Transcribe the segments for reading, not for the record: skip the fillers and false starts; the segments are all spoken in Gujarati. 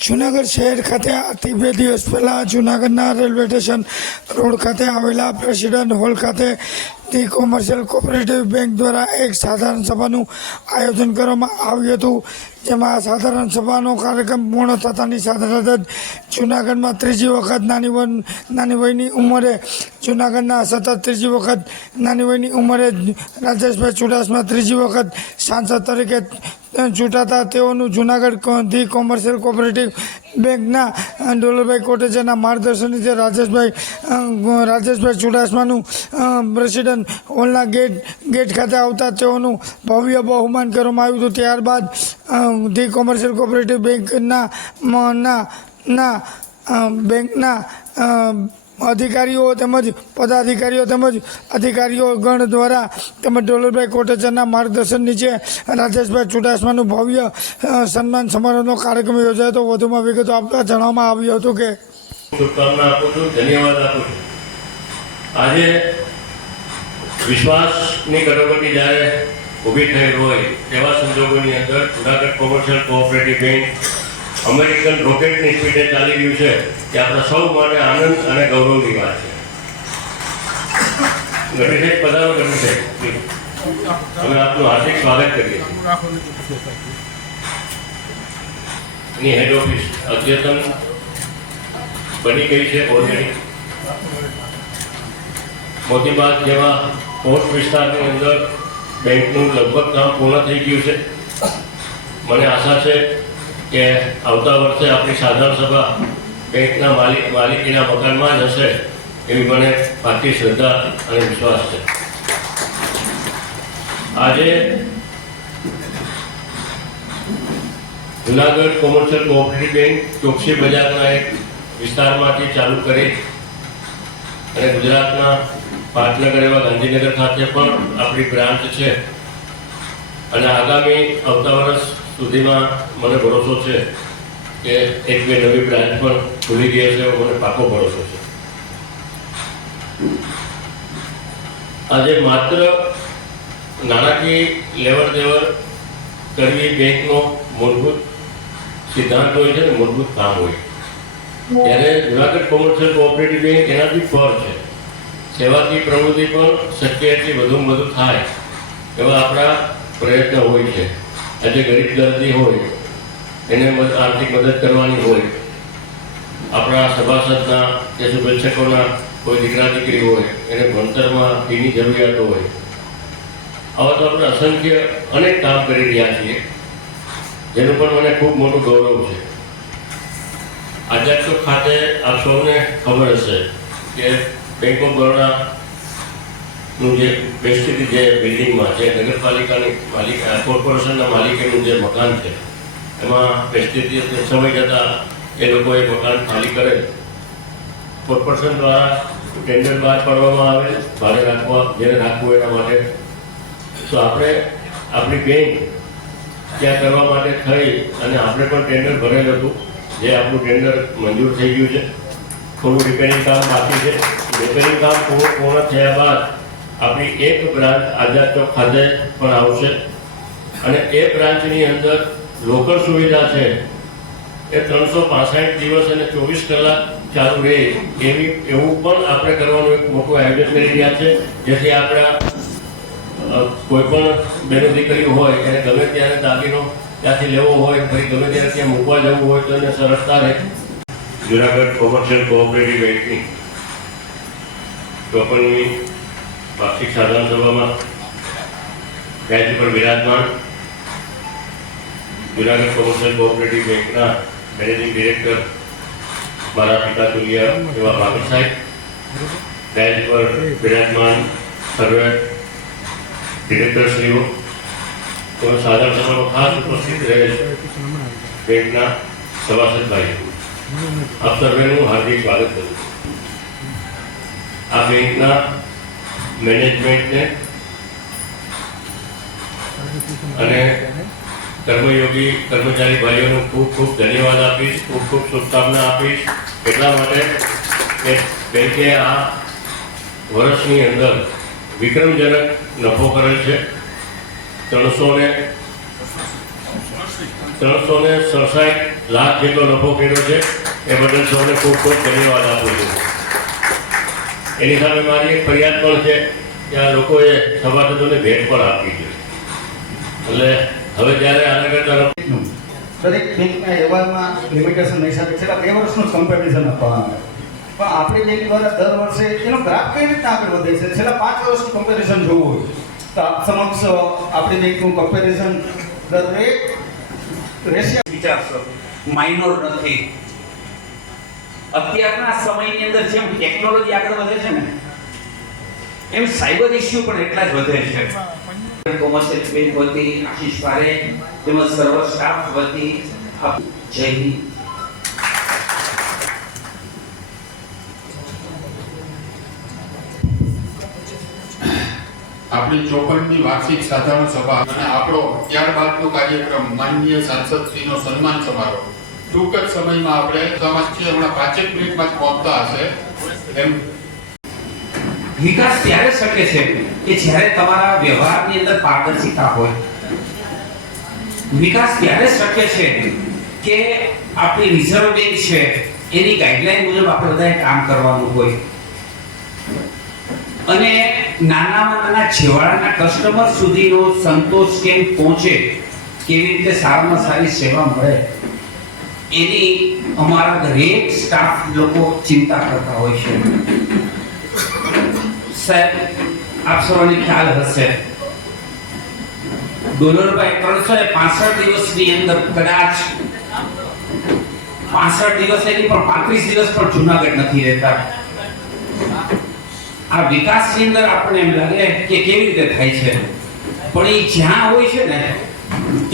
જૂનાગઢ શહેર ખાતે આજથી 2 દિવસ પહેલાં જૂનાગઢના રેલવે સ્ટેશન રોડ ખાતે આવેલા પ્રેસિડેન્ટ હોલ ખાતે ધી કોમર્શિયલ કોઓપરેટિવ બેંક દ્વારા એક સાધારણ સભાનું આયોજન કરવામાં આવ્યું હતું, જેમાં સાધારણ સભાનો કાર્યક્રમ પૂર્ણ થતાની સાથે સાથે જ જૂનાગઢમાં ત્રીજી વખત નાની વયની ઉંમરે જૂનાગઢના સતત ત્રીજી વખત નાની વયની ઉંમરે રાજેશભાઈ ચુડાસમા ત્રીજી વખત સાંસદ તરીકે ચૂંટાતા તેઓનું જૂનાગઢ ધી કોમર્શિયલ કોઓપરેટિવ બેંકના ડોલરભાઈ કોટેચાના માર્ગદર્શન નીચે રાજેશભાઈ ચુડાસમાનું પ્રેસિડેન્ટ હોલના ગેટ ખાતે આવતા તેઓનું ભવ્ય બહુમાન કરવામાં આવ્યું હતું। ત્યારબાદ ધી કોમર્શિયલ કોઓપરેટિવ બેંકના અધિકારીઓ તેમજ પદાધિકારીઓ તેમજ અધિકારીઓ ગણ દ્વારા તેમજ ડોલરભાઈ કોટેચાના માર્ગદર્શન નીચે રાજેશભાઈ ચુડાસમાનું ભવ્ય સન્માન સમારોહનો કાર્યક્રમ યોજાયો હતો। વધુમાં વિગતો આપતા જણાવવામાં આવ્યું હતું કે શુભકામના આપું છું, ધન્યવાદ આપું છું। આજે વિશ્વાસની કટોકટી જ્યારે ઊભી થઈ હોય તેવા સંજોગોની અંદર Junagadh commercial cooperative bank American રોકેટની સ્પીડે ચાલી રહ્યું છે તે આપણા સૌ માટે આનંદ અને ગૌરવની વાત છે। ગણેશ પધારો, ગણેશ અમે આપનું હાર્દિક સ્વાગત કરીએ છીએ। એની હેડ ઓફિસ અદ્યતન બની ગઈ છે ઓલરેડી। મોતીબાગ જેવા પોર્ટ વિસ્તારની અંદર બેંકનું લગભગ કામ પૂર્ણ થઈ ગયું છે। મને આશા છે કે આવતા વર્ષે આપણી સાધારણ સભા બેંકના માલિકીના મકાનમાં જ હશે એવી મને પાકી શ્રદ્ધા અને વિશ્વાસ છે। આજે Junagadh commercial cooperative bank Choksi બજારના એક વિસ્તારમાંથી ચાલુ કરી અને ગુજરાતના પાટનગર એવા ગાંધીનગર ખાતે પણ આપણી બ્રાન્ચ છે અને આગામી આવતા વર્ષ સુધીમાં મને ભરોસો છે કે 1-2 નવી બ્રાન્ચ પણ ખુલી ગઈ છે, મને પાકો ભરોસો છે। આજે માત્ર નાણાકીય લેવડ દેવડ કરવી બેંકનો મૂળભૂત સિદ્ધાંત હોય છે, મૂળભૂત કામ હોય, ત્યારે જૂનાગઢ કોમર્શિયલ કોઓપરેટિવ બેંક એનાથી પર છે। સેવાકીય પ્રવૃત્તિ પણ શક્ય એટલી વધુમાં વધુ થાય એવા આપણા પ્રયત્ન હોય છે। આજે ગરીબ દર્દી હોય એને આર્થિક મદદ કરવાની હોય, આપણા સભાસદના કે શુભેચ્છકોના કોઈ દીકરા દીકરી હોય એને ભણતરમાં ફીની જરૂરિયાતો હોય, આવા તો આપણે અસંખ્ય અનેક કામ કરી રહ્યા છીએ, જેનું પણ મને ખૂબ મોટું ગૌરવ છે। આઝાદ ચોક ખાતે આપ સૌને ખબર હશે કે બેંક ઓફ બરોડાનું જે બેસ્ટથી જે બિલ્ડિંગમાં જે નગરપાલિકાની કોર્પોરેશનના માલિકીનું જે મકાન છે એમાં બેસ્ટથી સમય જતાં એ લોકોએ મકાન ખાલી કરે, કોર્પોરેશન દ્વારા ટેન્ડર બહાર પાડવામાં આવે ભાડે જેને રાખવું એના માટે। તો આપણે આપણી બેંક ત્યાં કરવા માટે થઈ અને આપણે પણ ટેન્ડર ભરેલું હતું, જે આપણું ટેન્ડર મંજૂર થઈ ગયું છે। થોડું રિપેરિંગ કામ બાકી છે। રિપેરિંગ કામ પૂર્ણ થયા બાદ આપણી એક બ્રાન્ચ આઝાદ ચોક ખાતે પણ આવશે અને એ બ્રાન્ચની અંદર લોકલ સુવિધા છે એ 365 દિવસ અને 24 કલાક ચાલુ રહે એવું પણ આપણે કરવાનું એક મોટું આયોજન કરી રહ્યા છે, જેથી આપણા કોઈ પણ બેનો દીકરી હોય એને ગમે ત્યારે દાગીનો ત્યાંથી લેવો હોય, પછી ગમે ત્યારે ત્યાં મૂકવા જવું હોય તો એને સરળતા રહે। જૂનાગઢ કોમર્શિયલ કોઓપરેટિવ બેંકની 54મી વાર્ષિક સાધારણ સભામાં બેન્ચ પર વિરાજમાન જૂનાગઢ કોમર્શિયલ કોઓપરેટિવ બેંકના મેનેજિંગ ડિરેક્ટર મારા પિતા તુલ્યા એવા ભાગત સાહેબ, બેન્ચ પર વિરાજમાન સર્વે ડિરેક્ટરશ્રીઓ, તો સાધારણ સભામાં ખાસ ઉપસ્થિત રહેલ બેંકના સભાસદ ભાઈઓ, આપ સર્વેનું હાર્દિક સ્વાગત કરું છું। આ બેંકના મેનેજમેન્ટને અને કર્મયોગી કર્મચારી ભાઈઓનું ખૂબ ખૂબ ધન્યવાદ આપીશ, ખૂબ ખૂબ શુભકામના આપીશ। એટલા માટે કે બેંકે આ વર્ષની અંદર વિક્રમજનક નફો કરેલ છે। 367 લાખ જેટલો નફો કર્યો છે એ બદલ સૌને ખૂબ ખૂબ ધન્યવાદ આપું છું. એની સામે મારી એક ફરિયાદ પણ છે કે આ લોકોએ સભાસદોને ભેટ પણ આપી છે. એટલે હવે જ્યારે આના કરતા દરેક બેંકના અહેવાલમાં લિમિટેશન હિસાબે છેલ્લા 2 વર્ષનું કમ્પેરિઝન આપવામાં આવે પણ આપણી બેંક દ્વારા દર વર્ષે એનો ગ્રાફ કઈ રીતના આગળ વધે છે છેલ્લા 5 વર્ષનું કમ્પેરિઝન જોવું હોય તો આપ સમક્ષ આપણી બેંકનું કમ્પેરિઝન દરેક રેશિયા વિચારશો માઇનોર નથી. અત્યારના સમયની અંદર જેમ ટેકનોલોજી આગળ વધે છે ને એમ સાયબર ઇસ્યુ પણ એટલા જ વધે છે. કોમર્શિયલ બેંક વતી આશીષ પારેખ તેમજ સર્વ સ્ટાફ વતી જય હિન્દ. આપણી 54મી વાર્ષિક સાધારણ સભા અને આપણો ત્યારબાદનો કાર્યક્રમ માનનીય સાંસદશ્રીનો સન્માન સમારોહ ટૂંક જ સમયમાં આપણે સમાજથી હમણાં 5 મિનિટમાં જ પહોંચતા હશે. એમ વિકાસ ત્યારે શક્ય છે કે જ્યારે તમારા વ્યવહારની અંદર પારદર્શિતા હોય. વિકાસ ત્યારે શક્ય છે કે આપણી રિઝર્વ બેંક છે એની ગાઈડલાઈન મુજબ આપણે બધાએ કામ કરવાનું હોય અને નાનામાં નાના છેવાડાના કસ્ટમર સુધીનો સંતોષ કેમ પહોંચે, કેવી રીતે સારામાં સારી સેવા મળે એની અમારા દરેક સ્ટાફ લોકો ચિંતા કરતા હોય છે. સાહેબ આપ સૌને ખ્યાલ હશે ડોલરભાઈ 365 દિવસની અંદર કદાચ 65 દિવસ એની પણ 35 દિવસ પણ જુનાગઢ નથી રહેતા. આ વિકાસની અંદર આપણને એમ લાગે કે કેવી રીતે થાય છે પણ એ જ્યાં હોય છે ને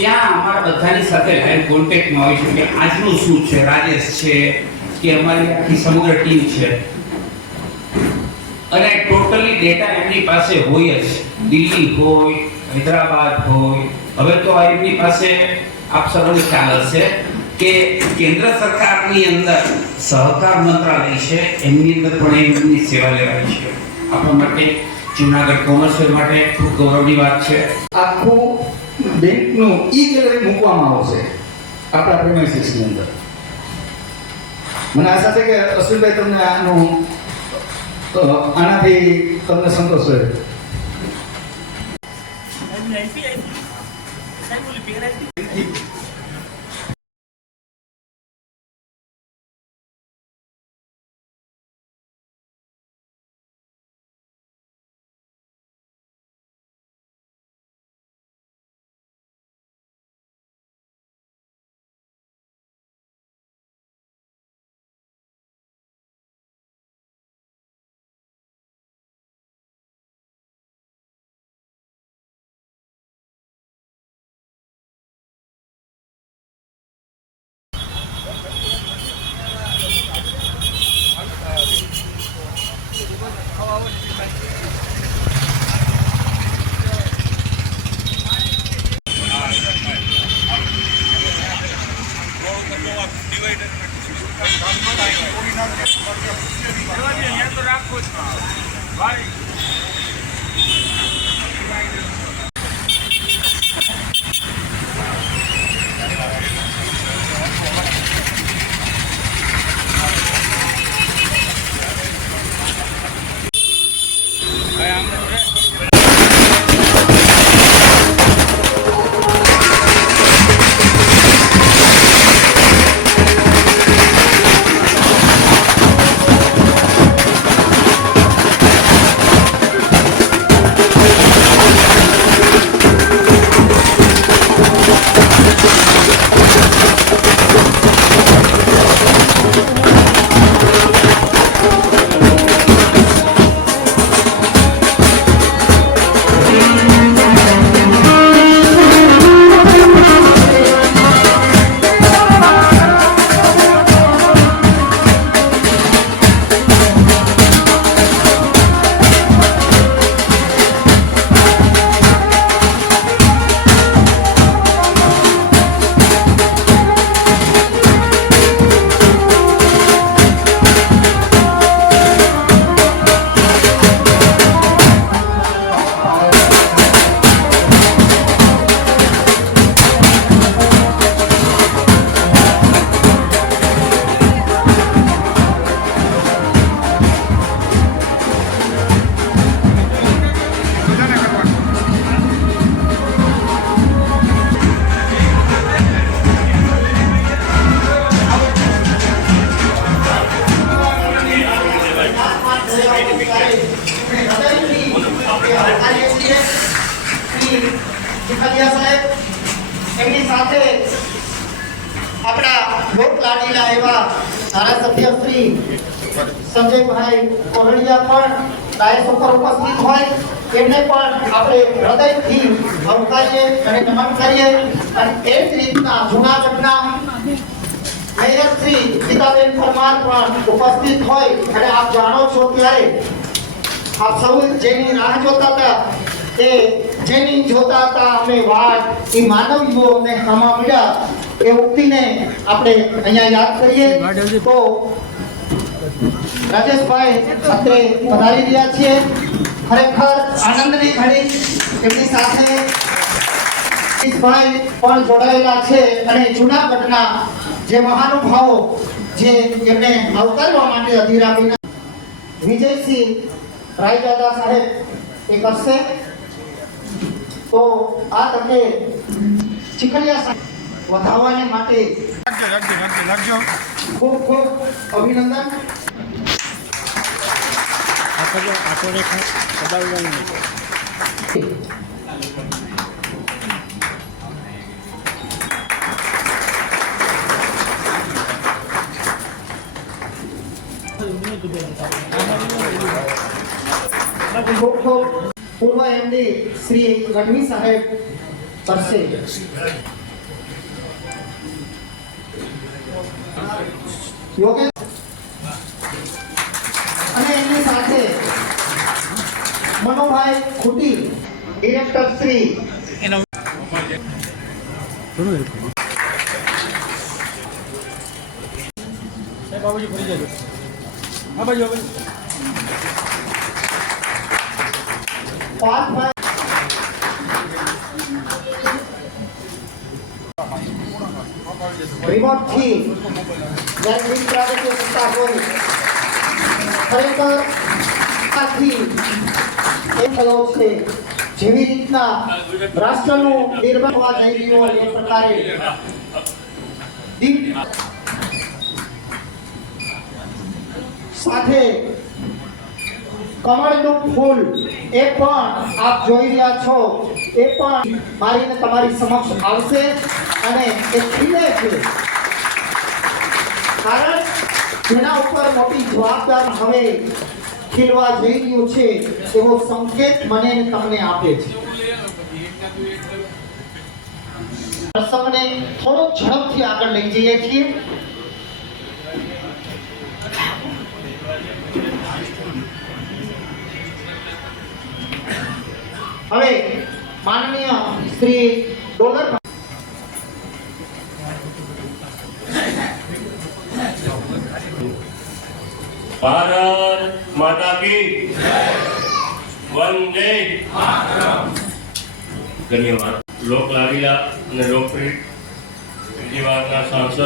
ત્યાં અમારા બધાની સાથે લાઈવ કોન્ટેક્ટમાં હોય છે કે આજનું શું છે, રાજેશ છે કે અમારી આખી સમગ્ર ટીમ છે અને ટોટલી ડેટા એમની પાસે હોય જ. દિલ્હી હોય, હૈદરાબાદ હોય, હવે તો એમની પાસે આપ સૌને ખ્યાલ હશે કે કેન્દ્ર સરકારની અંદર સહકાર મંત્રાલય છે એમની અંદર પણ એમની સેવા લેવાય છે. આપણા માટે જૂનાગઢ કોમર્શિયલ માટે ખૂબ ગૌરવની વાત છે. આખું બેંકનું ગેલેરી મૂકવામાં આવશે આપણા પ્રેમાઇસીસની અંદર. મને આશા છે કે અશ્વિનભાઈ તમને આનાથી તમને સંતોષ રહે. આપણા લોક લાડીલા એવા ધારાસભ્ય શ્રી સંજયભાઈ કોરડિયા પણ ડાયસ ઉપર ઉપસ્થિત હોય એમને પણ આપણે હૃદયથી આવકારીએ અને નમન કરીએ અને એ જ રીતના જૂનાગઢના મેયર શ્રી ગીતાબેન પરમાર પણ ઉપસ્થિત હોય અને આપ જાણો છો ત્યારે આપ સૌ જેની રાહ જોતા હતા એ જેની જોતા હતા અમે વાટ એ માનવીઓ અમને હામા મળ્યા એ ઉક્તિને આપણે અહીંયા યાદ કરીએ તો રાજેશભાઈ અત્રે પધારી રહ્યા છીએ ખરેખર આનંદની ઘડી એમની સાથે ભાઈ પણ જોડાયેલા છે અને જૂનાગઢના જે મહાનુભાવો જે એમને આવકારવા માટે અધીરાબેન વિજયસિંહ રાયદાદા સાહેબ એ કરશે તો આ તકે ચીખલિયા સાહેબ વધાવવાને માટે ખૂબ ખૂબ અભિનંદન. પૂર્વ એમડી શ્રી ગઢવી સાહેબ કરશે. યોગેશ અને એમની સાથે મનોભાઈ ખુટી ડિરેક્ટર શ્રી રિમોટથી જ્યારે પ્રાદેશિક સત્તા હોય ખરેખર આથી એ થયો છે જેવી રીતના રાષ્ટ્રનું નિર્માણ થવા જઈ રહ્યું હોય એ પ્રકારે સાથે કમળનું ફૂલ એ પણ આપ જોઈ રહ્યા છો એ પણ મારીને તમારી સમક્ષ આવશે અને એ ખીલે છે કારણ જેના ઉપર મોટી જવાબદાર હવે ખીલવા જઈ રહ્યું છે એવો સંકેત મને ને તમને આપે છે. પ્રસંગને થોડો ઝડપથી આગળ લઈ જઈએ છીએ. હવે માનનીય શ્રી ડોલર ભારત માતા કી વંદે ધન્યવાદ. લોક લાડીલા અને લોકપ્રિય વિભાગના સાંસદ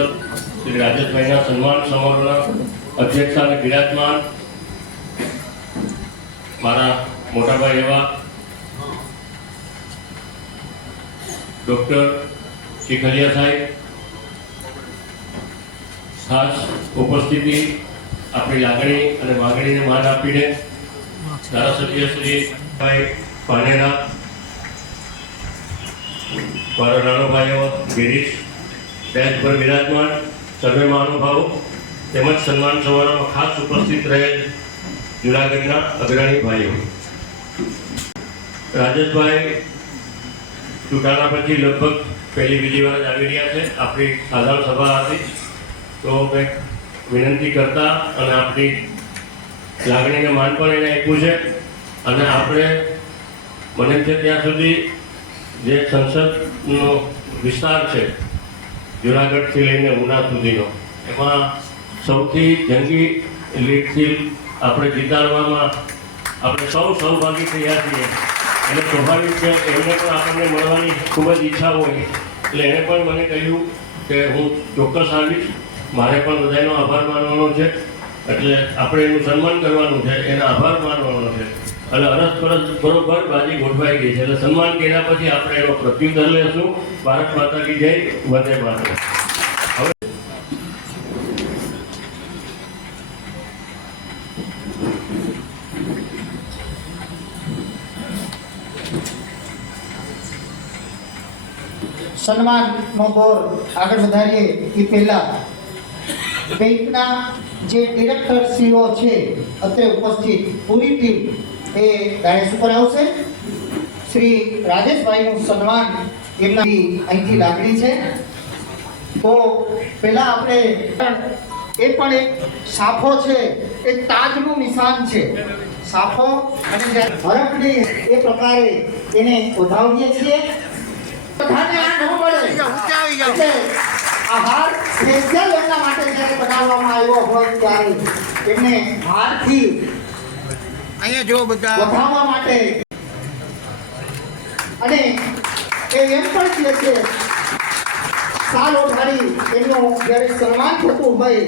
શ્રી રાજેશભાઈના સન્માન સમારોહના અધ્યક્ષ અને બિરાજમાન મારા મોટાભાઈ એવા ડૉક્ટર ચીખલિયા સાહેબ, ખાસ ઉપસ્થિતિ આપણી લાગણી અને માગણીને માન આપીને ધારાસભ્ય શ્રી ભાઈ પાનેરા, મારા નાનોભાઈઓ ગિરીશ, બેન્ચ પર બિરાજમાન સર્વે મહાનુભાવો તેમજ સન્માન સમારોહમાં ખાસ ઉપસ્થિત રહેલ જૂનાગઢના અગ્રણી ભાઈઓ. રાજેશભાઈ ચૂંટાણા પછી લગભગ પહેલી બીજી વાર જ આવી રહ્યા છે. આપણી સાધારણ સભા હતી તો મેં વિનંતી કરતા અને આપણી લાગણીને માન પણ એને આપ્યું છે અને આપણે બને છે ત્યાં સુધી જે સંસદનો વિસ્તાર છે જૂનાગઢથી લઈને ઉના સુધીનો, એમાં સૌથી જંગી લીડથી આપણે જીતાડવામાં આપણે સૌ સહભાગી થયા છીએ. એટલે સ્વાભાવિક છે એમને પણ આપણને મળવાની ખૂબ જ ઈચ્છા હોય એટલે એણે પણ મને કહ્યું કે હું ચોક્કસ આવીશ, મારે પણ બધાનો આભાર માનવાનો છે. એટલે આપણે એનું સન્માન કરવાનું છે, એનો આભાર માનવાનો છે અને અરસપરસ બરોબર બાજી ગોઠવાઈ ગઈ છે. એટલે સન્માન કર્યા પછી આપણે એનો પ્રત્યુત્તર લેશું. ભારત માતા કી જય, વંદે માતરમ. સન્માનનો દોર આગળ વધારીએ એ પહેલા બેંકના જે ડિરેક્ટરશ્રીઓ છે અત્રે ઉપસ્થિત પૂરી ટીમ એ ડાયસ ઉપર આવશે. શ્રી રાજેશભાઈનું સન્માન એમના અહીંથી લાગણી છે. તો પહેલા આપણે એ પણ એક સાફો છે, એ તાજનું નિશાન છે. સાફો અને હરકડી એ પ્રકારે એને વધાવીએ છીએ. બધાને આ ન મળે એટલે આ હાર સ્પેશિયલ એમના માટે જ્યારે બનાવવામાં આવ્યો હોય ત્યારે એમને હારથી અહીંયા જો બધા વધાવવા માટે અને એ એમ પણ કહે છે સાલ ઓઢાડી એમનું જ્યારે સન્માન થતું હોય,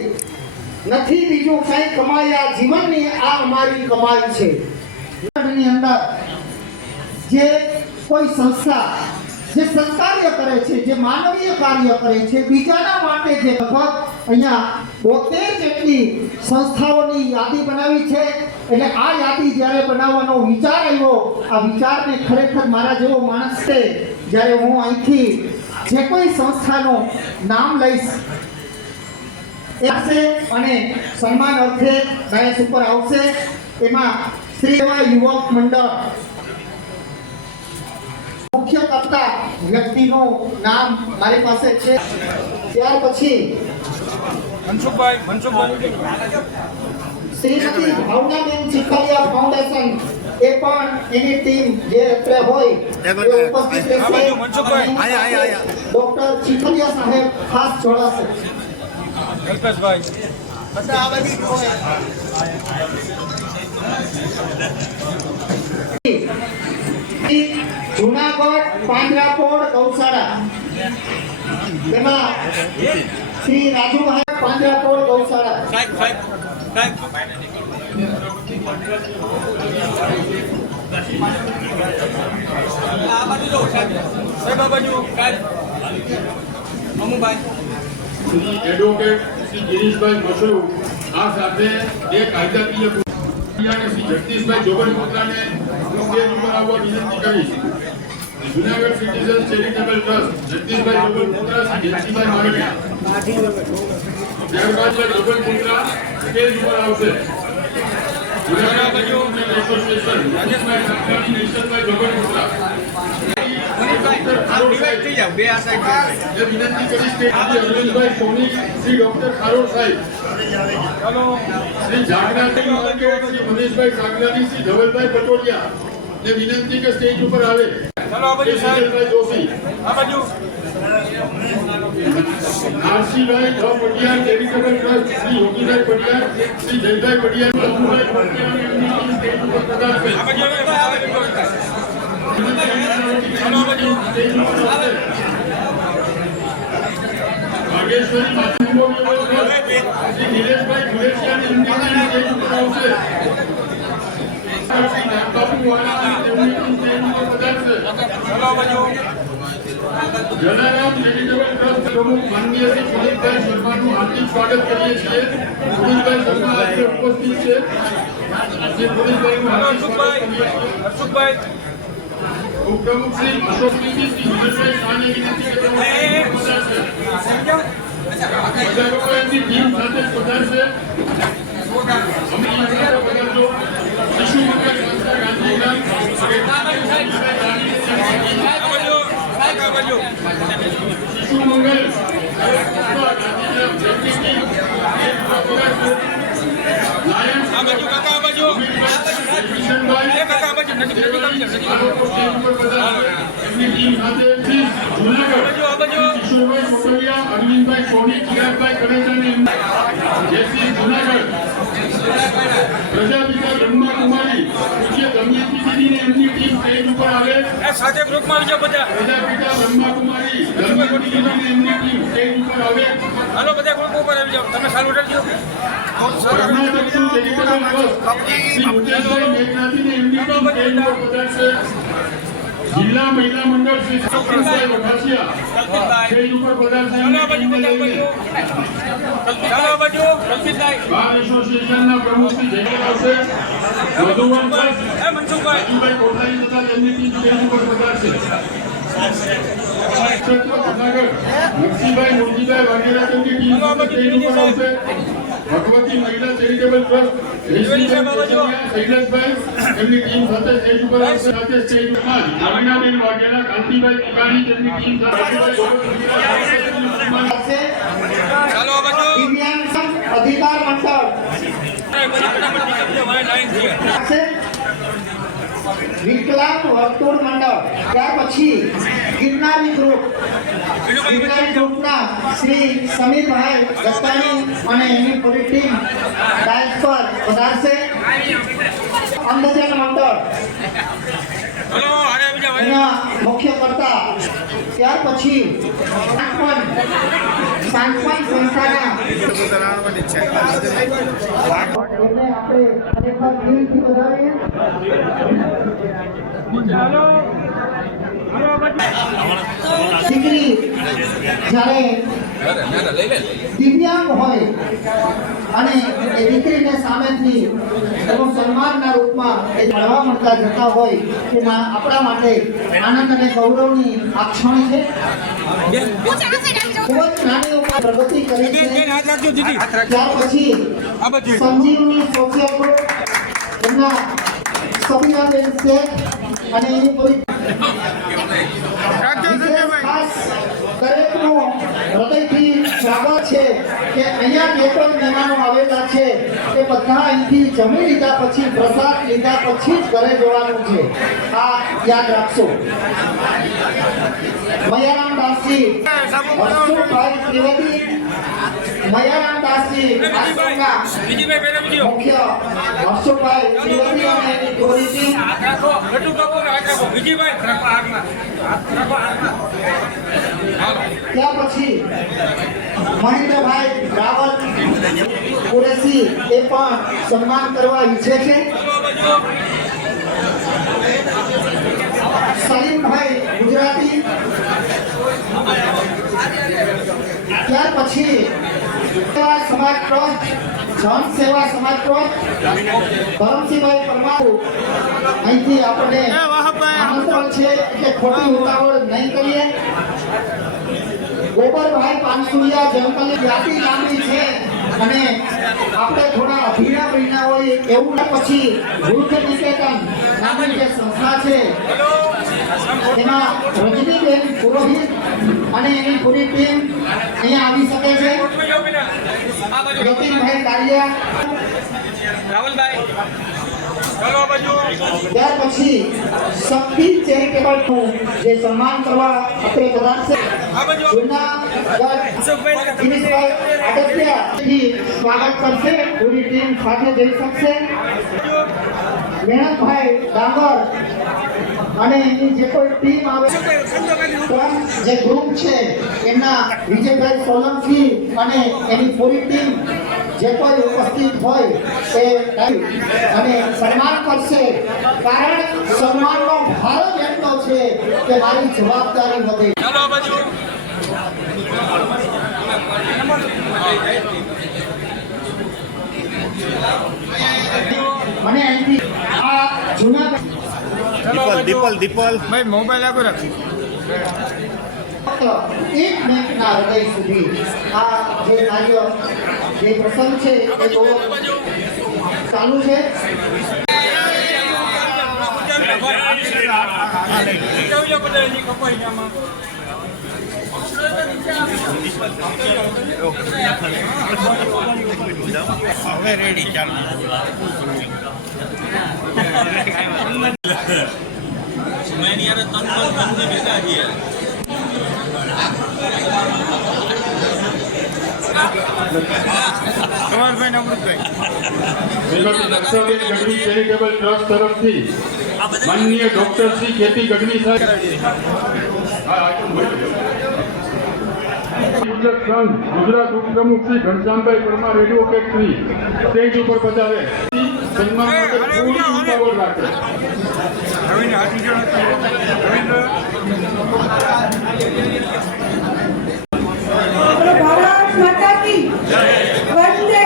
નથી બીજું કઈ કમાયા જીવનની આ અમારી કમાઈ છે. ની અંદર જે કોઈ સંસ્થા જે સત્કાર્ય કરે છે, જે માનવીય કાર્ય કરે છે, બીજાના માટે જે લગભગ અહીંયા 72 જેટલી સંસ્થાઓની યાદી બનાવી છે. એટલે આ યાદી જ્યારે બનાવવાનો વિચાર આવ્યો, આ વિચારને ખરેખર મારા જેવો માણસ છે, જ્યારે હું અહીંથી જે કોઈ સંસ્થાનું નામ લઈશ અને સન્માન અર્થે ડાયસ ઉપર આવશે. એમાં શ્રી યુવક મંડળ મુખ્ય કરતા વ્યક્તિનું નામ મારી પાસે છે. ત્યાર પછી શ્રીમતી ભાવનાબેન ચીખલિયા ફાઉન્ડેશન એ પણ એની ટીમ જે અત્રે હોય એ ઉપસ્થિત રહેશે. ડોક્ટર ચીખલિયા સાહેબ ખાસ જોડાશે. જુનાગઢ પાંજરાપોળ ગૌશાળા, તેમાં શ્રી રાજુભાઈ પાંજરાપોળ ગૌશાળા. શ્રી એડવોકેટ શ્રી ગિરીશભાઈ મશરૂ આ સાથે બે કાયદાકીય અને શ્રી જગદીશભાઈ જોગણીપુત્રાને સ્ટેજ ઉપર આવવા વિનંતી કરીશ. જુનાગઢ સિટીઝન ચેરિટેબલ ટ્રસ્ટ જગદીશભાઈ જોગણીપુત્રા શ્રી જેસીભાઈ મારડિયા. ત્યારબાદ જોગણીપુત્રા સ્ટેજ ઉપર આવશે. જુનાગઢ એસોસિએશન રાજેશભાઈ કાકાણી નેશનભાઈ જોગણીપુત્રા. વિનંતી કરીશ કે અરવિંદભાઈ સોની શ્રી ડોક્ટર ખારોડ સાહેબ, શ્રી જાગનાથી શ્રી મનીષભાઈ સાગનાની શ્રી ધવલભાઈ પટોડિયા ને વિનંતી કે સ્ટેજ ઉપર આવે. Sureshbhai Joshi, Arasibhai Patiyar charitable trust Shri Yogibhai Patiyar Shri Jaybhai Patiyar Amubhai Patiyar stage ઉપર પધારશે. ભાગેશ્વરી માતૃભૂમિ શ્રી નિલેશભાઈ ગુલેશિયાની ઉન્નતિની સ્ટેજ ઉપર આવશે. શ્રી નાગબાપુ વાળાની તેમની સ્ટેજ ઉપર પધારશે. જલારામ ચેરિટેબલ ટ્રસ્ટ પ્રમુખ માનનીય શ્રી પુનિતભાઈ શર્માનું હાર્દિક સ્વાગત કરીએ છીએ. પુનિતભાઈ શર્મા આજે ઉપસ્થિત છે. શ્રી પુનિતભાઈનું હાર્દિક સ્વાગત કરીએ છીએ. ઉપપ્રમુખ શ્રી અશોકજી શ્રી વિજયભાઈ શાહને વિનંતી કે તેઓ પધારશે. બધા લોકો એમની ટીમ સાથે પધારશે. અમલી સાથે પધારજો. શિશુ મંગલ સંસ્થા ગાંધીગ્રામ શિશુ મંગલ અરવિંદભાઈ સોની ચિરાગભાઈ કડેચાની જેસી જુનાગઢ પ્રજાપિતા બ્રહ્માકુમારી પૂજ્ય દમયંતી દીદીને એમની ટીમ સ્ટેજ ઉપર આવે. સાથે ગ્રુપમાં આવજો બધા. પ્રજાપિતા બ્રહ્માકુમારી દમયંતી દીદીને એમની ટીમ સ્ટેજ ઉપર આવે. હાલો બધા ગ્રુપ ઉપર આવી જાઓ. તમે સારું ઉઠાડજો. કર્ણાટકનું ચેરિટેબલ ટ્રસ્ટ શ્રી મુકેશભાઈ મેઘનાથીને એમની ટીમ સ્ટેજ ઉપર પધારશે. જિલ્લા મહિલા મંડળ શ્રી સુખભાઈ વઘાસિયા સ્ટેજ ઉપર પધારશે. બાર એસોસિએશનના પ્રમુખ શ્રી જયદેવ આવશે. મધુવન મનસુખભાઈ કોઠારી તથા તેમની ટીમ સ્ટેજ ઉપર પધારશે. નરસિંહભાઈ મુરજીભાઈ વાઘેલા તેમની ટીમ સાથે સ્ટેજ ઉપર આવશે. ભગવતી મહિલા ચેરિટેબલ ટ્રસ્ટ શૈલેષભાઈ તેમની ટીમ સાથે સ્ટેજ ઉપર આવશે. સાથે સ્ટેજ ઉપર નવીનાબેન વાઘેલા, કાંતિભાઈ તિવારી તેમની ટીમ સાથે ચાલો બાજુ દિવ્યાંગ અધિકાર મંડળ છે, વિકલાંગ વર્તુળ મંડળ, ત્યાર પછી ગિરનારી ગ્રુપના શ્રી સમીરભાઈ દત્તાણી અને એની પૂરી ટીમ ડાયસ પર પધારશે. અંધજન મંડળ ચાલો હારે બીજા એના મુખ્ય કરતા, ત્યાર પછી સાંત્વન સંસ્થાના એમને આપણે ખરેખર દિલથી વધાવીએ. દીકરી જ્યારે દિવ્યાંગ હોય અને એ દીકરીને સામેથી એનું સન્માનના રૂપમાં એ મળવા મળતા જતા હોય તે આપણા માટે આનંદ અને ગૌરવની આ ક્ષણ છે. ખૂબ જ નાની ઉંમરે પ્રગતિ કરી છે. ત્યાર પછી સંજીવની સોશિયલ ગ્રુપ એમના સબીનાબેન શેખ અને એની પૂરી ખાસ દરેકનું હૃદયથી સ્વાગત છે કે અહીંયા જે પણ મહેમાનો આવેલા છે એ બધા અહીંથી જમી લીધા પછી, પ્રસાદ લીધા પછી જ ઘરે જવાનું છે. આ યાદ રાખશો. મયારામ દાસજી, હર્ષુભાઈ ત્રિવેદી, મયારામ દાસજી આશ્રમના બીજી ભાઈ પહેલા બીજો મુખ્ય હર્ષુભાઈ ત્રિવેદી અને એની પૂરી ટીમ. રાખો લડ્ડુ બાપુ રાખો બીજી ભાઈ રાખો આગમાં રાખો આગમાં. ત્યાર પછી મહેન્દ્રભાઈ રાવત કુરેશી એ પણ સન્માન કરવા ઈચ્છે છે. સલીમભાઈ ગુજરાતી. ત્યાર પછી સેવા સમાજ ટ્રસ્ટ, જન સેવા સમાજ ટ્રસ્ટ, ધરમસિંહભાઈ પરમાર. અહીંથી આપણને આમંત્રણ છે એટલે ખોટી ઉતાવળ નહીં કરીએ. ગોબરભાઈ પાનસુરિયા જંગલની યાદી લાંબી છે અને આપણે થોડા અધીરા બન્યા હોય એવું. પછી વૃદ્ધ નિકેતન નામની જે સંસ્થા છે એમાં રજનીબેન પુરોહિત અને એની પૂરી ટીમ અહીંયા આવી શકે છે. યતીનભાઈ કાલિયા. રાવલભાઈ ચાલો બાજુ. ત્યાર પછી શક્તિ ચેરિટેબલ જે સન્માન કરવા અત્રે પધારશે. સ્વાગત કરશે. પૂરી ટીમ સાથે જઈ શકશે. મહેનતભાઈ ડાંગર અને એની જે કોઈ ટીમ આવે જે ગ્રુપ છે એમના વિજયભાઈ સોલંકી અને એની પૂરી ટીમ જે કોઈ ઉપસ્થિત હોય એ અને સન્માન કરશે. કારણ સન્માનનો ભાર જ એટલો છે કે મારી જવાબદારી વધે. ચાલો બાજુ. મને અહીંથી આ જૂના દીપલ ભાઈ મોબાઈલ આગળ રાખ. એક મિનિટના હૃદય સુધી આ જે કાર્ય જે પ્રસંગ છે એ થોડો ચાલુ છે. હવે રેડી ચાલુ. કમલભાઈ અમૃતભાઈ શ્રીમતી દક્ષાબેન ગઢવી ચેરિટેબલ ટ્રસ્ટ તરફથી માનનીય ડોક્ટર શ્રી કેટી ગઢવી સાહેબ ગુજરાત સંઘ ગુજરાત ઉપપ્રમુખ શ્રી ઘનશ્યામભાઈ પરમાર એડવોકેટ શ્રી સ્ટેજ ઉપર પધારે. સન્માન માટે પૂરી ઉતાવળ રાખે. રવિન્દ્ર હાથી રવિન્દ્ર ભારત માતા કી વંદે.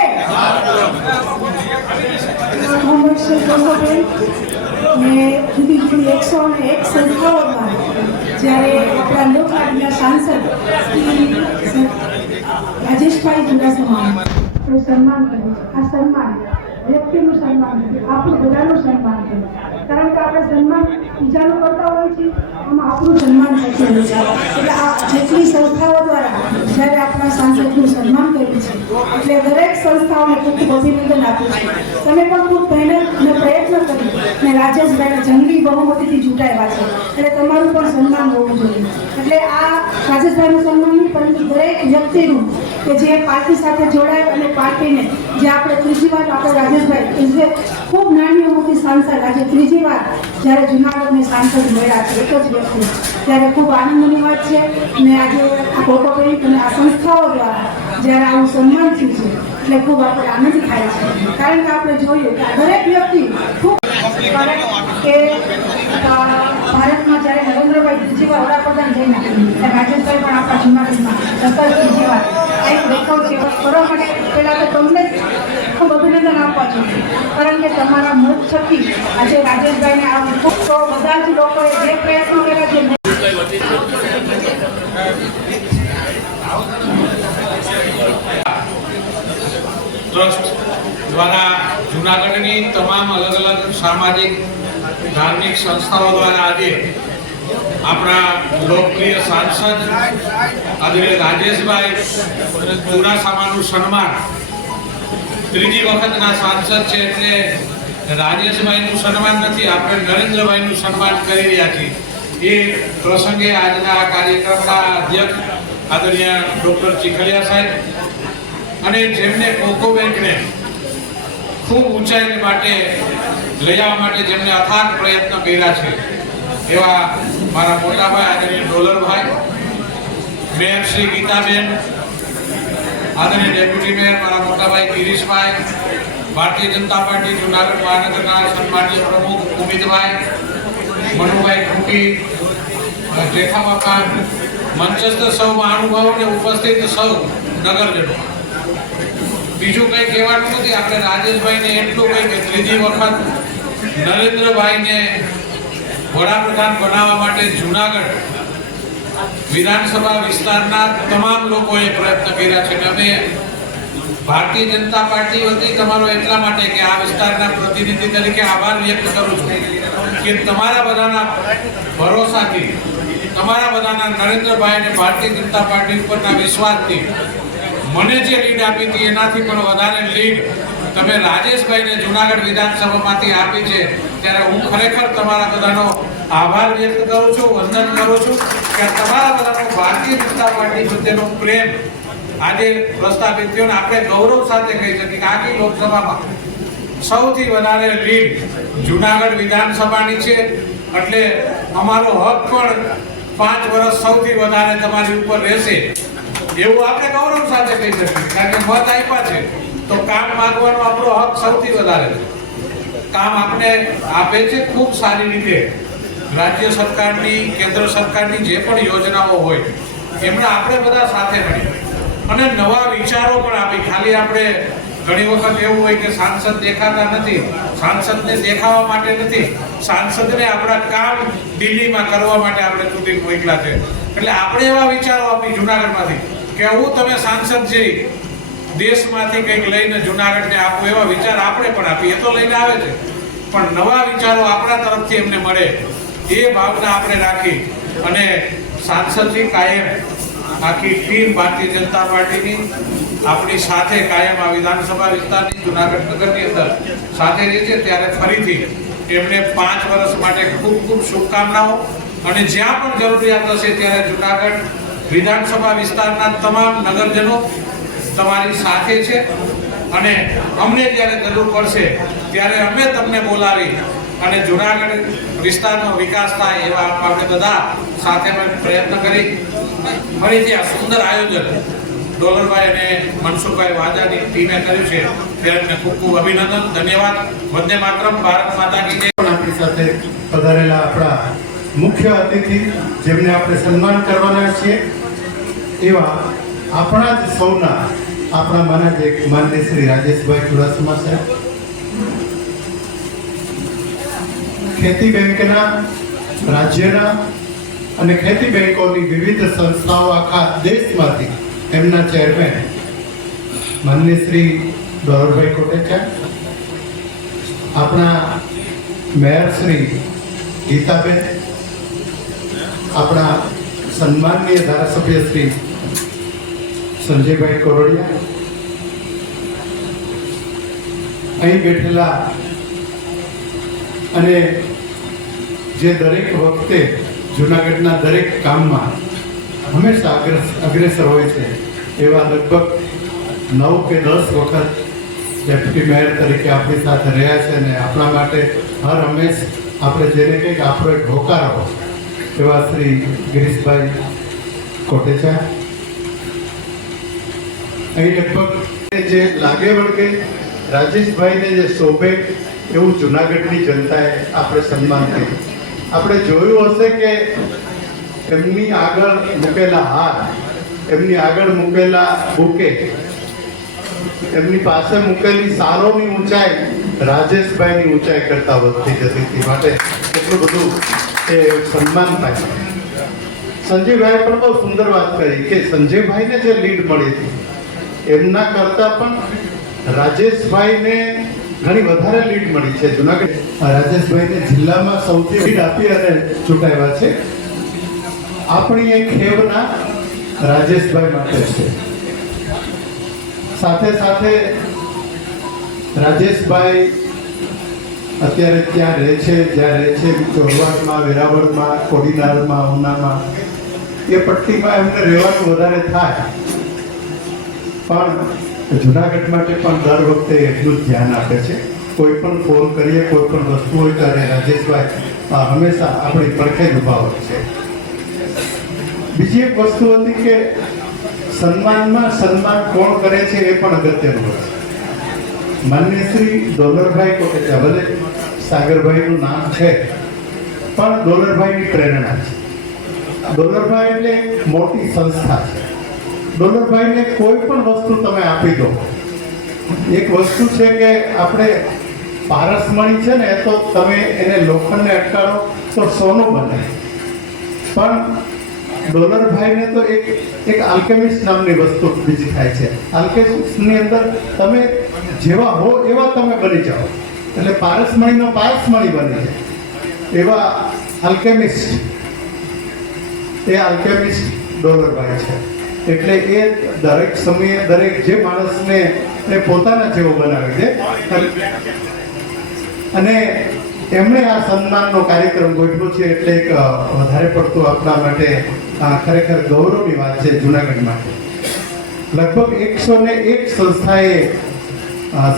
કોમર્શિયલ ગવર્મેન્ટ ને જુદી સુધી 101 સંસ્થાઓ દ્વારા જ્યારે આપણા લોકલાડીના સાંસદ શ્રી રાજેશભાઈ ચુડાસમાનું આપણે સન્માન કર્યું છે. આ સન્માન વ્યક્તિનું સન્માન નથી, આપણું બધાનું સન્માન છે. કારણ કે આપણે સન્માન બીજાનું કરતા હોય છે, આમાં આપણું સન્માન થતું હોય છે. એટલે આ જેટલી સંસ્થાઓ દ્વારા જ્યારે આપણા સાંસદનું સન્માન કર્યું છે એટલે દરેક સંસ્થાઓને ખૂબ ખૂબ અભિનંદન આપું છું. તમે પણ ખૂબ મહેનત અને પ્રયત્ન કરી અને રાજેશભાઈને જંગી બહુમતીથી ચૂંટાવ્યા છે, એટલે તમારું પણ સન્માન હોવું જોઈએ. એટલે આ રાજેશભાઈનું સન્માન નહીં, પરંતુ દરેક વ્યક્તિનું કે જે પાર્ટી સાથે જોડાય અને પાર્ટીને જે આપણે ત્રીજી વાર આપણે રાજેશભાઈ એટલે ખૂબ નાની ઉંમરથી સાંસદ આજે ત્રીજી વાર જ્યારે જુનાગઢની સાંસદ મળ્યા છે એક જ વ્યક્તિ, ત્યારે ખૂબ આનંદની વાત છે. અને આજે આ કોર્પોરેટ અને આ સંસ્થાઓ દ્વારા જ્યારે આવું સન્માન થયું છે એટલે ખૂબ આપણે આનંદ થાય છે. કારણ કે આપણે જોયું કે આ દરેક વ્યક્તિ ખૂબ કારણ કે ભારતમાં જ્યારે નરેન્દ્રભાઈ ત્રીજી વાર વડાપ્રધાન થઈને ત્યારે રાજેશભાઈ પણ આપણા જુનાગઢમાં સતત ત્રીજી વાર એક દેખાવ કરવા માટે પહેલાં તો તમને ખૂબ અભિનંદન આપવા જોઈએ. કારણ કે તમારા મત થકી આજે રાજેશભાઈને આવું ખૂબ તો બધા જ લોકોએ જે પ્રયત્નો કર્યા છે ટ્રસ્ટ દ્વારા જૂનાગઢની તમામ અલગ અલગ સામાજિક ધાર્મિક સંસ્થાઓ દ્વારા આજે આપણા લોકપ્રિય સાંસદ આદરણીય રાજેશભાઈ ચુડાસમાનું સન્માન, ત્રીજી વખતના સાંસદ છે એટલે રાજેશભાઈનું સન્માન નથી, આપણે નરેન્દ્રભાઈનું સન્માન કરી રહ્યા છીએ. એ પ્રસંગે આજના કાર્યક્રમના અધ્યક્ષ આદરણીય ડૉક્ટર ચીખલિયા સાહેબ અને જેમને કોકો બેંકને ખૂબ ઊંચાઈ માટે લઈ આવવા માટે જેમને અથાગ પ્રયત્ન કર્યા છે એવા મારા મોટાભાઈ આદરણીય ડોલરભાઈ, મેયર શ્રી ગીતાબેન, આદરણીય ડેપ્યુટી મેયર મારા મોટાભાઈ ગિરીશભાઈ, ભારતીય જનતા પાર્ટી જૂનાગઢ મહાનગરના સન્માનીય પ્રમુખ ઉમિતભાઈ, મનુભાઈ ખૂટી, જેઠાબાપા, મંચસ્થ સૌ મહાનુભાવો અને ઉપસ્થિત સૌ નગરજનો. બીજું કંઈ કહેવાનું નથી, આપણે રાજેશભાઈને એટલું કંઈ કે ત્રીજી વખત નરેન્દ્રભાઈને વડાપ્રધાન બનાવવા માટે જૂનાગઢ વિધાનસભા વિસ્તારના તમામ લોકોએ પ્રયત્ન કર્યા છે. અમે ભારતીય જનતા પાર્ટી વતી તમારો એટલા માટે કે આ વિસ્તારના પ્રતિનિધિ તરીકે આભાર વ્યક્ત કરું છું કે તમારા બધાના ભરોસાથી, તમારા બધાના નરેન્દ્રભાઈ અને ભારતીય જનતા પાર્ટી ઉપરના વિશ્વાસથી મને જે લીડ આપી હતી એનાથી પણ વધારે લીડ તમે રાજેશભાઈને જૂનાગઢ વિધાનસભામાંથી આપી છે, ત્યારે હું ખરેખર તમારા બધાનો આભાર વ્યક્ત કરું છું, વંદન કરું છું કે તમારા બધાનો ભારતીય જનતા પાર્ટી પ્રત્યેનો પ્રેમ આજે પ્રસ્થાપિત થયો. આપણે ગૌરવ સાથે કહી શકીએ કે આખી લોકસભામાં સૌથી વધારે લીડ જૂનાગઢ વિધાનસભાની છે, એટલે અમારો હક પણ 5 વર્ષ સૌથી વધારે તમારી ઉપર રહેશે એવું આપણે ગૌરવ સાથે કહી શકીએ. કારણ કે મત આપ્યા છે તો કામ માંગવાનો આપણો હક સૌથી વધારે છે. કામ આપણે આપે છે ખૂબ સારી રીતે. રાજ્ય સરકારની, કેન્દ્ર સરકારની જે પણ યોજનાઓ હોય એમણે આપણે બધા સાથે મળી અને નવા વિચારો પણ આપી. ખાલી આપણે ઘણી વખત એવું હોય કે સાંસદ દેખાતા નથી, સાંસદને દેખાવા માટે નથી, સાંસદને આપણા કામ દિલ્હીમાં કરવા માટે આપણે ચૂંટણી મોકલ્યા છે. એટલે આપણે એવા વિચારો આપી જૂનાગઢમાંથી કે હું તમે સાંસદ છે દેશમાંથી કંઈક લઈને જૂનાગઢને આપો, એવા વિચાર આપણે પણ આપીએ. તો લઈને આવે છે પણ નવા વિચારો આપણા તરફથી એમને મળે એ ભાવના આપણે રાખી અને સાંસદથી કાયમ આખી ટીમ ભારતીય જનતા પાર્ટીની આપણી સાથે કાયમ આ વિધાનસભા વિસ્તારની જૂનાગઢ નગરની અંદર સાથે રહે છે. ત્યારે ફરીથી એમને 5 વર્ષ માટે ખૂબ ખૂબ શુભકામનાઓ અને જ્યાં પણ જરૂરિયાત હશે ત્યારે જૂનાગઢ વિધાનસભા વિસ્તારના તમામ નગરજનો તમારી સાથે છે અને અમને જ્યારે જરૂર પડશે ત્યારે અમે તમને બોલાવી અને જૂનાગઢ વિસ્તારનો વિકાસ થાય એવા આપણે બધા સાથે પ્રયત્ન કરી ફરીથી આ સુંદર આયોજન ડોલરભાઈ અને મનસુખભાઈ વાજાની ટીમે કર્યું છે ત્યારે એમને ખૂબ ખૂબ અભિનંદન, ધન્યવાદ. વંદે માતરમ, ભારત માતા કી જય. આપણી સાથે પધારેલા આપણા મુખ્ય અતિથિ જેમને આપણે સન્માન કરવાના છીએ એવા આપણા જ સૌના આપણા માના જ એક માનનીય શ્રી રાજેશભાઈ ચુડાસમા સાહેબ. ખેતી બેંકના રાજ્યના અને ખેતી બેંકોની વિવિધ સંસ્થાઓ આખા દેશમાંથી એમના ચેરમેન માનનીય શ્રી ગૌરવભાઈ કોટેચા, આપણા મેયર શ્રી ગીતાબેન, આપણા સન્માનનીય ધારાસભ્ય શ્રી સંજયભાઈ કોરડિયા, અહીં બેઠેલા અને જે દરેક વખતે જૂનાગઢના દરેક કામમાં હંમેશા અગ્રેસર હોય છે એવા લગભગ 9 કે 10 વખત ડેપ્યુટી મેયર તરીકે આપણી સાથે રહ્યા છે અને આપણા માટે હર હંમેશ આપણે જેને કંઈક આપણો એક હોકારો એવા શ્રી ગિરીશભાઈ કોટેચા, અહીં લગભગ જે લાગે વળગે રાજેશભાઈને જે શોભે એવું જૂનાગઢની જનતાએ આપણે સન્માન કર્યું. આપણે જોયું હશે કે એમની આગળ મૂકેલા હાર, એમની આગળ મૂકેલા બુકે, એમની પાસે મૂકેલી સારોની ઊંચાઈ રાજેશભાઈની ઊંચાઈ કરતા વધતી જતી હતી. માટે એટલું બધું એ સન્માન થાય. સંજયભાઈએ પણ બહુ સુંદર વાત કરી કે સંજયભાઈને જે લીડ મળી હતી એમના કરતા પણ રાજેશભાઈને ઘણી વધારે લીડ મળી છે. જુનાગઢ રાજેશભાઈને જિલ્લામાં સૌથી લીડ આપી અને ચૂંટાવ્યા છે. આપણી એક ખેવના રાજેશભાઈ માટે છે. સાથે સાથે રાજેશભાઈ અત્યારે ત્યાં રહે છે, જ્યાં રહે છે ચોરવાડમાં, વેરાવળમાં, કોડીનારમાં, ઉનામાં, એ પટ્ટીમાં એમને રહેવાનું વધારે થાય પણ જુનાગઢ માટે પણ દર વખતે એટલું જ ધ્યાન આપે છે. કોઈ પણ ફોન કરીએ, કોઈ પણ વસ્તુ હોય ત્યારે રાજેશભાઈ હંમેશા આપણી પડખે જ ઊભા હોય છે. બીજી એક વસ્તુ હતી કે સન્માનમાં સન્માન કોણ કરે છે એ પણ અગત્યનું હોય છે. માનનીય શ્રી ડોલરભાઈ કોટેચા, ભલે સાગરભાઈનું નામ છે પણ ડોલરભાઈની પ્રેરણા છે. ડોલરભાઈ એટલે એક મોટી સંસ્થા છે. ડોલરભાઈને કોઈ પણ વસ્તુ તમે આપી દો. એક વસ્તુ છે કે આપણે પારસમણી છે ને, તો તમે એને લોખંડને અટકાડો તો સોનું બને, પણ ડોલરભાઈને તો એક આલ્કેમિસ્ટ નામની વસ્તુ બીજી થાય છે. આલ્કેમિસ્ટની અંદર તમે જેવા હો એવા તમે બની જાઓ, એટલે પારસમણીનો પારસમણી બની જાય એવા આલ્કેમિસ્ટ, એ આલ્કેમિસ્ટ ડોલરભાઈ છે. એટલે એ દરેક સમયે દરેક જે માણસને એ પોતાના જેવો બનાવી દે. અને એમણે આ સન્માનનો કાર્યક્રમ ગોઠવ્યો છે એટલે એક વધારે પડતું આપણા માટે ખરેખર ગૌરવની વાત છે જૂનાગઢ માટે. લગભગ 101 સંસ્થાએ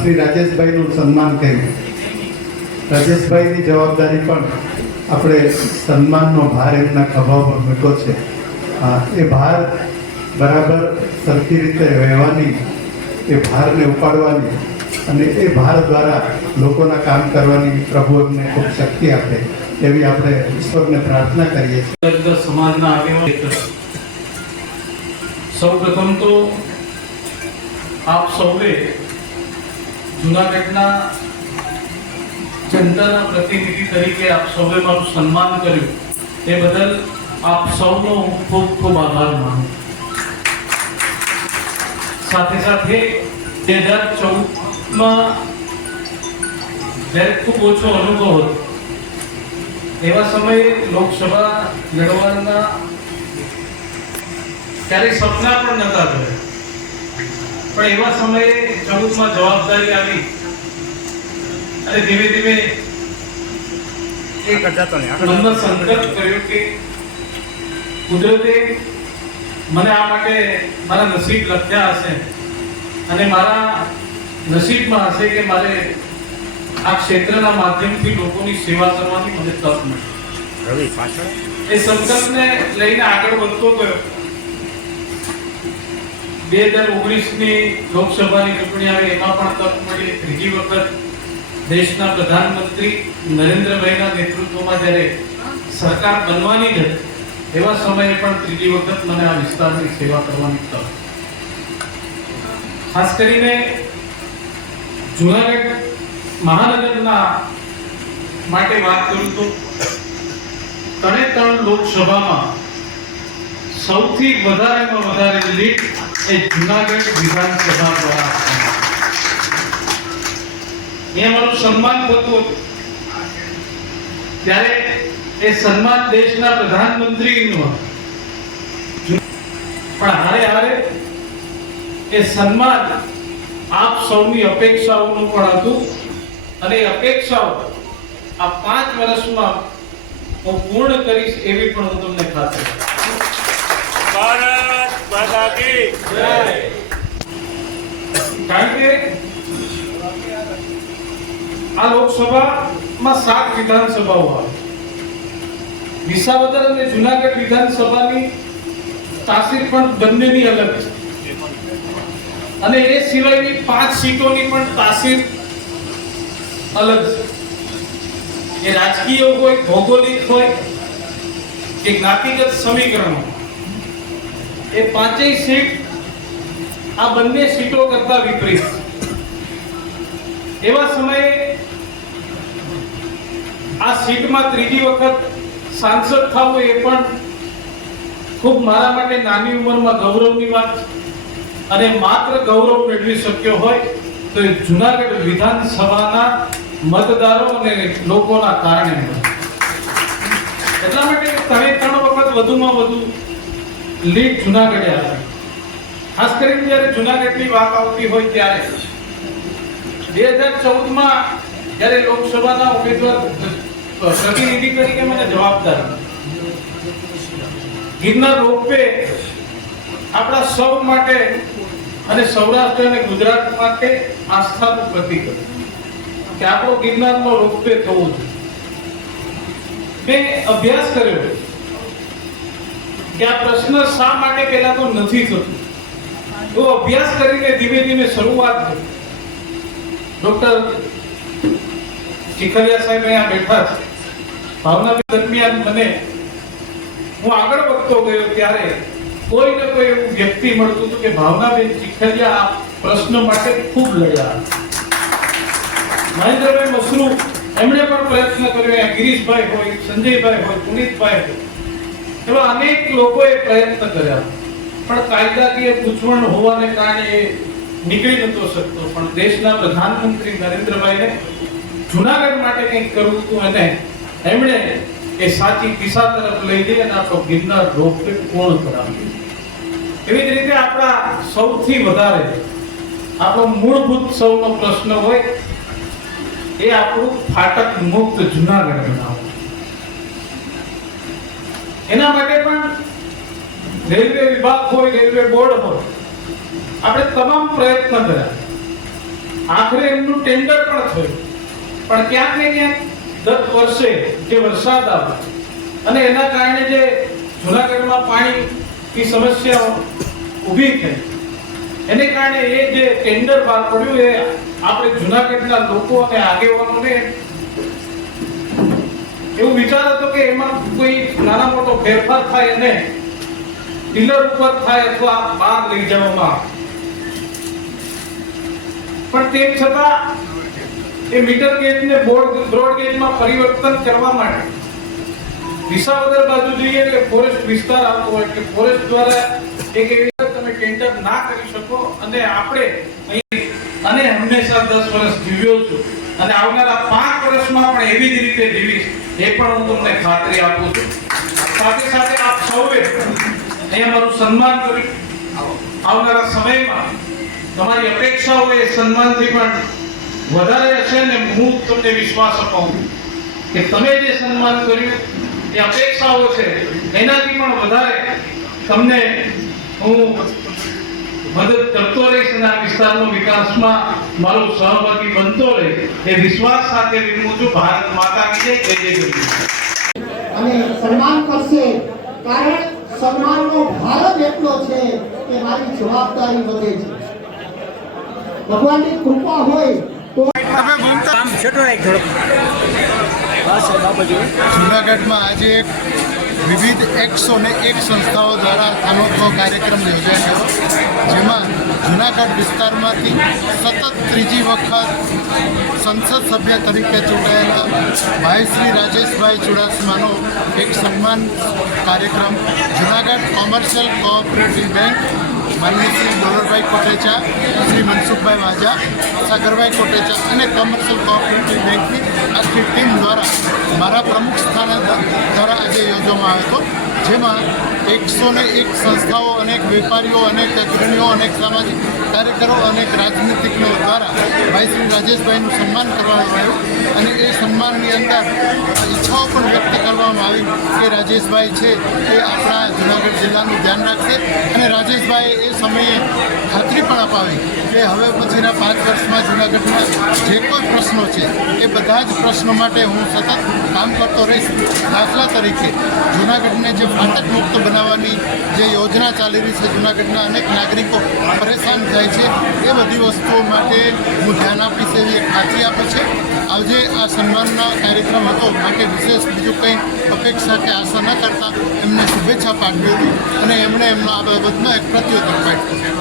શ્રી રાજેશભાઈનું સન્માન કર્યું. રાજેશભાઈની જવાબદારી પણ આપણે સન્માનનો ભાર એમના ખભા પર મૂક્યો છે. એ ભાર બરાબર સરખી રીતે વહેવાની, એ ભારને ઉપાડવાની અને એ ભાર દ્વારા લોકોના કામ કરવાની પ્રભુ એમને ખૂબ શક્તિ આપે એવી આપણે ઈશ્વરને પ્રાર્થના કરીએ છીએ. સમાજના આગેવાનો, સૌ પ્રથમ તો આપ સૌએ જૂનાગઢના જનતાના પ્રતિનિધિ તરીકે આપ સૌએ મારું સન્માન કર્યું એ બદલ આપ સૌનો ખૂબ ખૂબ આભાર માનું. સાથે સાથે 2014માં જ્યારે ખૂબ ઓછો અનુભવ હતો, એવા સમયે લોકસભા લડવાના ક્યારેય સપના પણ નહોતા જોયા, પણ એવા સમયે 14માં જવાબદારી આવી અને ધીમે ધીમે એક નંબર સંકલ્પ કર્યો કે કુદરતે મને આ માટે મારા નસીબ લખ્યા હશે અને મારા નસીબમાં હશે કે મારે આ ક્ષેત્રના માધ્યમથી લોકોની સેવા કરવાની મને તક મળી. એ સંકલ્પને લઈને આગળ વધતો ગયો. 2019ની લોકસભાની ચૂંટણી આવી, એમાં પણ તક મળી. ત્રીજી વખત દેશના પ્રધાનમંત્રી નરેન્દ્રભાઈના નેતૃત્વમાં જ્યારે સરકાર બનવાની હતી, એવા સમયે પણ ત્રીજી વખત મને આ વિસ્તારની સેવા કરવાની તક. ખાસ કરીને જૂનાગઢ મહાનગરના માટે વાત કરું તો 3 લોકસભામાં સૌથી વધારેમાં વધારે લીડ એ જુનાગઢ વિધાનસભા દ્વારા એ અમારું સન્માન થતું હતું ત્યારે એ સન્માન દેશના પ્રધાનમંત્રીનું હતું પણ હારે એ સન્માન આપ સૌની અપેક્ષાઓનું પણ હતું અને એ અપેક્ષાઓ આ 5 વર્ષમાં હું પૂર્ણ કરીશ એવી પણ હું તમને ખાતરી આપું છું. ભારત માતા કી જય. કારણ કે આ લોકસભામાં 7 વિધાનસભાઓ આવે. વિસાવદર અને જુનાગઢ વિધાનસભાની તાસીર પણ બંનેની અલગ છે અને એ સિવાયની 5 સીટોની પણ તાસીર અલગ છે. એ રાજકીય હોય, ભૌગોલિક હોય કે જ્ઞાતિગત સમીકરણો, એ 5 સીટ આ બંને સીટો કરતા વિપરીત. એવા સમયે આ સીટમાં ત્રીજી વખત સાંસદ થવું એ પણ ખૂબ મારા માટે નાની ઉંમરમાં ગૌરવની વાત છે અને માત્ર ગૌરવ મેળવી શક્યો હોય તો એ જુનાગઢ વિધાનસભાના મતદારો અને લોકોના કારણે મળ્યું. એટલા માટે 3 વખત વધુમાં વધુ લીડ જુનાગઢે આવે. ખાસ કરીને જ્યારે જુનાગઢની વાત આવતી હોય ત્યારે 2014માં જ્યારે લોકસભાના ઉમેદવાર પ્રતિનિધિ તરીકે મને જવાબદારી ગિરનાર રોપવે આપણા સૌ માટે અને સૌરાષ્ટ્ર અને ગુજરાત માટે આસ્થાનું પ્રતીક હતું કે આપણો ગિરનારનો રોપવે થવો જોઈએ. મેં અભ્યાસ કર્યો કે આ પ્રશ્ન શા માટે પહેલા તો નથી થતું. એવો અભ્યાસ કરીને ધીમે ધીમે શરૂઆત કરી. ડોક્ટર ચીખલિયા સાહેબ અહીંયા બેઠા છે. ભાવના દરમિયાન મને હું આગળ વધતો ગયો ત્યારે કોઈ ને કોઈ એવું વ્યક્તિ મળતું હતું કે ભાવનાબેન ચીખલિયા આ પ્રશ્ન માટે ખૂબ લડ્યા. મહેન્દ્રભાઈ મસરૂ એમણે પણ પ્રયત્ન કર્યો. ગિરીશભાઈ હોય, સંજયભાઈ હોય, પુનિતભાઈ હોય, એવા અનેક લોકોએ પ્રયત્ન કર્યા પણ કાયદાકીય ગૂંચવણ હોવાને કારણે એ નીકળી નતો શકતો. પણ દેશના પ્રધાનમંત્રી નરેન્દ્રભાઈને જુનાગઢ માટે કંઈક કરવું હતું અને એમણે એ સાચી દિશા તરફ લઈ જઈ અને આપણો ગિરનાર રોપવે પૂર્ણ કરાવ્યો. એવી જ રીતે આપણા સૌથી વધારે આપણો મૂળભૂત સૌનો પ્રશ્ન હોય એ આપણું ફાટક મુક્ત જુનાગઢ બનાવવું. એના માટે પણ રેલવે વિભાગ હોય, રેલવે બોર્ડ હોય, આપણે તમામ પ્રયત્ન કર્યા. આખરે એમનું ટેન્ડર પણ થયું પણ ક્યાંક ને ક્યાંક ગત વર્ષે જે વરસાદ આવ્યો અને એના કારણે જે જુનાગઢમાં પાણીની સમસ્યા ઊભી થઈ એને કારણે એ જે ટેન્ડર બહાર પડ્યું એ આપણે જુનાગઢના લોકો અને આગેવાનોને એવું વિચાર હતો કે એમાં કોઈ નાના મોટો ફેરફાર થાય અને પિલર ઉપર થાય અથવા બહાર લઈ જવામાં આવે. પણ તેમ છતાં એ મીટર ગેજને બ્રોડ ગેજમાં પરિવર્તન કરવા માટે વિસાવદર બાજુ જોઈએ એટલે ફોરેસ્ટ વિસ્તાર આવતો હોય કે ફોરેસ્ટ દ્વારા એક એવી તમે ટેન્ડર ના કરી શકો અને આપણે અહીં અને હંમેશા 10 વર્ષ જીવ્યો છું અને આવનારા 5 વર્ષમાં પણ એવી જ રીતે જીવીશ એ પણ હું તમને ખાતરી આપું છું. સાથે સાથે આપ સૌએ અહીંયા મારું સન્માન કર્યું. આવનારા સમયમાં તમારી અપેક્ષાઓ એ સન્માનથી પણ વધારે હશે ને હું તમને વિશ્વાસ અપાવું કે તમે જે સન્માન કર્યું એ અપેક્ષાઓ છે એનાથી પણ વધારે તમને હું મદદ કરતો રહીશ અને આ વિસ્તારનો વિકાસમાં મારો સહભાગી બનતો રહે એ વિશ્વાસ સાથે વિનમું છું. ભારત માતા કી જય. જય જય ગરવી. અને સન્માન કરશે કારણ સન્માનનો ભાર જ એટલો છે કે મારી જવાબદારી વધે છે. ભગવાનની કૃપા હોય તો જુનાગઢમાં આજે એક વિવિધ 101 સંસ્થાઓ દ્વારા અનોખો કાર્યક્રમ યોજાયો જેમાં જૂનાગઢ વિસ્તારમાંથી સતત ત્રીજી વખત સંસદ સભ્ય તરીકે ચૂંટાયેલા ભાઈ શ્રી રાજેશભાઈ ચુડાસમાનો એક સન્માન કાર્યક્રમ જૂનાગઢ કોમર્શિયલ કોઓપરેટિવ બેંક માનનીય શ્રી ગૌરવભાઈ કોટેચા, શ્રી મનસુખભાઈ વાજા, સાગરભાઈ કોટેચા અને કોમર્શિયલ કોઓપરેટિવ બેંકની આખી ટીમ દ્વારા મારા પ્રમુખ સ્થાને દ્વારા આજે યોજવામાં આવ્યો હતો, જેમાં 101 સંસ્થાઓ, અનેક વેપારીઓ, અનેક અગ્રણીઓ, અનેક સામાજિક કાર્યકરો, અનેક રાજનીતિજ્ઞો દ્વારા ભાઈ શ્રી રાજેશભાઈનું સન્માન કરવામાં આવ્યું અને એ સન્માનની અંદર ઈચ્છાઓ પણ વ્યક્ત કરવામાં આવી કે રાજેશભાઈ છે એ આપણા જૂનાગઢ જિલ્લાનું ધ્યાન રાખશે અને રાજેશભાઈએ એ સમયે ખાતરી પણ અપાવી કે હવે પછીના 5 વર્ષમાં જૂનાગઢના જે કોઈ પ્રશ્નો છે એ બધા જ પ્રશ્નો માટે હું સતત કામ કરતો રહીશ. દાખલા તરીકે જૂનાગઢને જે ફાટક મુક્ત બનાવવાની જે યોજના ચાલી રહી છે, જૂનાગઢના અનેક નાગરિકો પરેશાન થાય છે, એ બધી વસ્તુઓ માટે હું ધ્યાન આપીશ એવી એક ખાતરી આપે છે. આજે આ સન્માનના કાર્યક્રમ હતો માટે વિશેષ બીજું કંઈ અપેક્ષા કે આશા ન કરતા એમને શુભેચ્છા પાઠવી હતી અને એમણે એમનો આ બાબતમાં એક પ્રત્યુત્તર પાઠવ્યો.